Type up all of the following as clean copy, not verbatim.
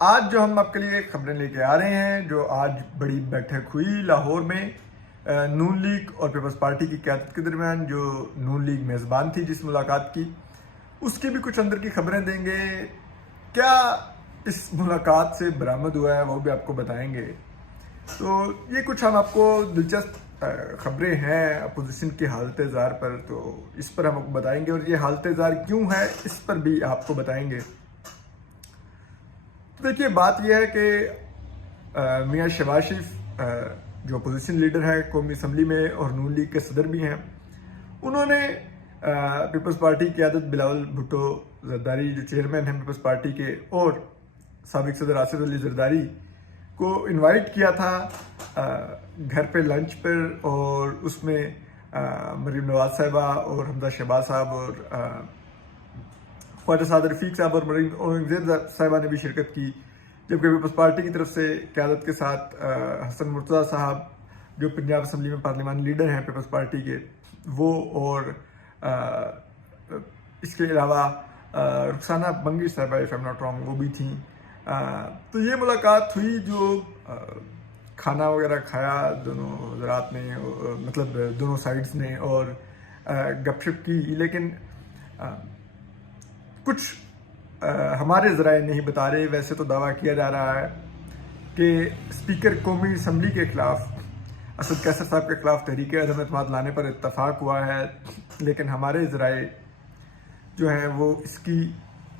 आज जो हम आपके लिए खबरें लेके आ रहे हैं, जो आज बड़ी बैठक हुई लाहौर में नून लीग और पीपल्स पार्टी की क़यादत के दरमियान, जो नून लीग मेज़बान थी जिस मुलाकात की, उसकी भी कुछ अंदर की खबरें देंगे। क्या इस मुलाकात से बरामद हुआ है वो भी आपको बताएंगे। तो ये कुछ हम आपको दिलचस्प खबरें हैं अपोजिशन की हालत ज़ार पर, तो इस पर हम आपको बताएंगे और ये हालत ज़ार क्यों है इस पर भी आपको बताएंगे। तो देखिए, बात यह है कि मियाँ शहबाज शरीफ जो अपोजिशन लीडर है कौमी असम्बली में और नून लीग के सदर भी हैं, उन्होंने पीपल्स पार्टी की क़यादत बिलावल भुट्टो जरदारी जो चेयरमैन हैं पीपल्स पार्टी के, और साबिक सदर आसिफ अली जरदारी को इनवाइट किया था घर पे लंच पर, और उसमें मरीम नवाज साहिबा और हमजा शहबाज साहब और ख्वाजा साद रफीक साहब और मरीम औरंगजेब साहिबा ने भी शिरकत की। जबकि पीपल्स पार्टी की तरफ से क़यादत के साथ हसन मुर्तज़ा साहब जो पंजाब असम्बली में पार्लिमानी लीडर हैं पीपल्स पार्टी के, वो और इसके अलावा रुखसाना बंगी साहिबा if I am not wrong वो भी थी। तो ये मुलाकात हुई, जो खाना वगैरह खाया दोनों हज़रात ने, मतलब दोनों साइड्स ने, और गपशप की। लेकिन कुछ हमारे ज़राए नहीं बता रहे, वैसे तो दावा किया जा रहा है कि स्पीकर कौमी असम्बली के ख़िलाफ़ असद कैसर साहब के ख़िलाफ़ तहरीक अदम एतमाद लाने पर इत्तफ़ाक़ हुआ है। लेकिन हमारे ज़राए जो हैं वो इसकी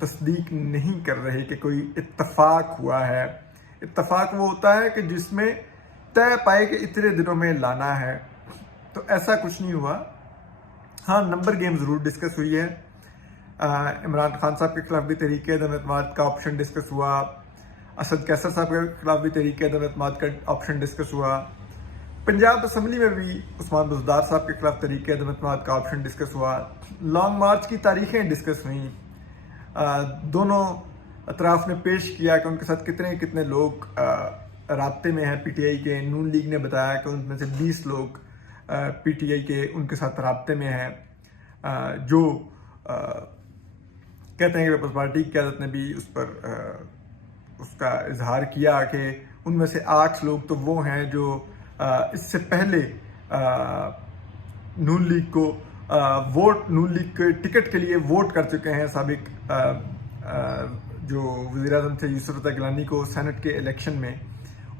तस्दीक नहीं कर रहे कि कोई इत्तफ़ाक़ हुआ है। इत्तफ़ाक़ वो होता है कि जिसमें तय पाए कि इतने दिनों में लाना है, तो ऐसा कुछ नहीं हुआ। हाँ, नंबर गेम ज़रूर डिस्कस हुई है। इमरान खान साहब के खिलाफ भी तहरीक अदम एतमाद का ऑप्शन डिस्कस हुआ, असद कैसर साहब के खिलाफ भी तहरीक अदम एतमाद का ऑप्शन डिस्कस हुआ, पंजाब असम्बली में भी उस्मान बुज़दार साहब के खिलाफ तहरीक अदम एतमाद का ऑप्शन डिस्कस हुआ। लॉन्ग मार्च की तारीखें डिस्कस हुई। दोनों अतराफ ने पेश किया कि उनके साथ कितने कितने लोग राब्ते में हैं पीटीआई के। नून लीग ने बताया कि उनमें से 20 लोग पीटीआई के उनके साथ राब्ते में हैं, जो कहते हैं कि पीपल्स पार्टी की क़यादत ने भी उस पर उसका इजहार किया कि उनमें से 8 लोग तो वो हैं जो इससे पहले नून लीग को नून लीग के टिकट के लिए वोट कर चुके हैं। साबिक जो वज़ीर आज़म थे यूसुफ रज़ा गिलानी को सेनेट के इलेक्शन में,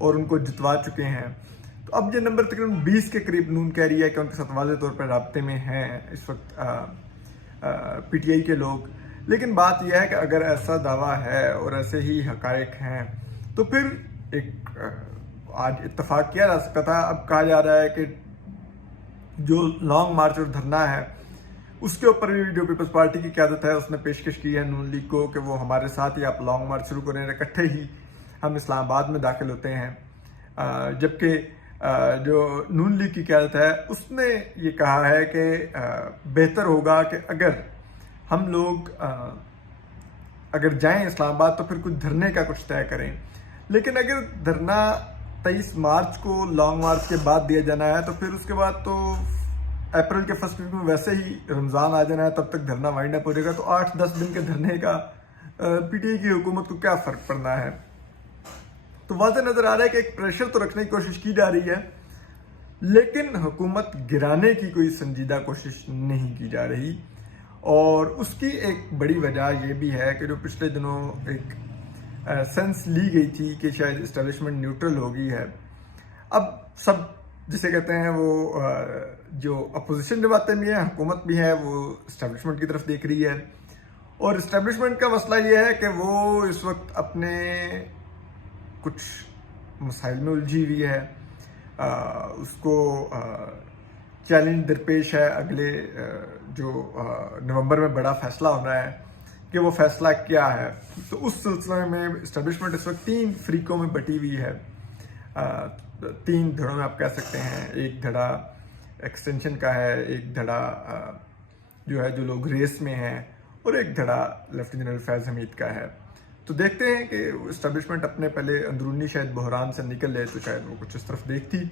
और उनको जितवा चुके हैं। तो अब ये नंबर तकरीबन 20 के करीब नून कह रही है कि उनके साथ वाज़ेह तौर पर राब्ते में हैं इस वक्त पीटीआई के लोग। लेकिन बात यह है कि अगर ऐसा दावा है और ऐसे ही हक़ाइक़ हैं, तो फिर एक आज इत्तफ़ाक़ किया जा सकता था। अब कहा जा रहा है कि जो लॉन्ग मार्च और धरना है उसके ऊपर भी जो पीपल्स पार्टी की क़यादत है उसने पेशकश की है नून लीग को कि वो हमारे साथ ही आप लॉन्ग मार्च शुरू करें, इकट्ठे ही हम इस्लामाबाद में दाखिल होते हैं। जबकि जो नून लीग की क़यादत है उसने ये कहा है कि बेहतर होगा कि अगर हम लोग अगर जाएं इस्लामाबाद तो फिर कुछ धरने का कुछ तय करें। लेकिन अगर धरना 23 मार्च को लॉन्ग मार्च के बाद दिया जाना है, तो फिर उसके बाद तो अप्रैल के फर्स्ट वीक में वैसे ही रमज़ान आ जाना है, तब तक धरना वाइंड अप हो जाएगा। तो 8-10 दिन के धरने का पीटीआई की हुकूमत को क्या फ़र्क पड़ना है। तो वाज़ेह नज़र आ रहा है कि एक प्रेशर तो रखने की कोशिश की जा रही है, लेकिन हुकूमत गिराने की कोई संजीदा कोशिश नहीं की जा रही। और उसकी एक बड़ी वजह यह भी है कि जो पिछले दिनों एक सेंस ली गई थी कि शायद इस्टेब्लिशमेंट न्यूट्रल हो गई है। अब सब जिसे कहते हैं वो जो अपोजिशन जमातें भी हैं, हुकूमत भी है, वो इस्टेब्लिशमेंट की तरफ देख रही है। और इस्टेब्लिशमेंट का मसला ये है कि वो इस वक्त अपने कुछ मसाइल में उलझी हुई है। उसको चैलेंज दरपेश है अगले जो नवंबर में बड़ा फैसला होना है कि वो फैसला क्या है। तो उस सिलसिले में इस्टेब्लिशमेंट इस वक्त 3 फ्रीकों में बटी हुई है। 3 धड़ों में आप कह सकते हैं। एक धड़ा एक्सटेंशन का है, एक धड़ा जो है जो लोग रेस में हैं, और एक धड़ा लेफ्टिनेंट जनरल फैज़ हमीद का है। तो देखते हैं कि इस्टेब्लिशमेंट अपने पहले अंदरूनी शायद बहरान से निकल ले, तो शायद वो कुछ इस तरफ देखती।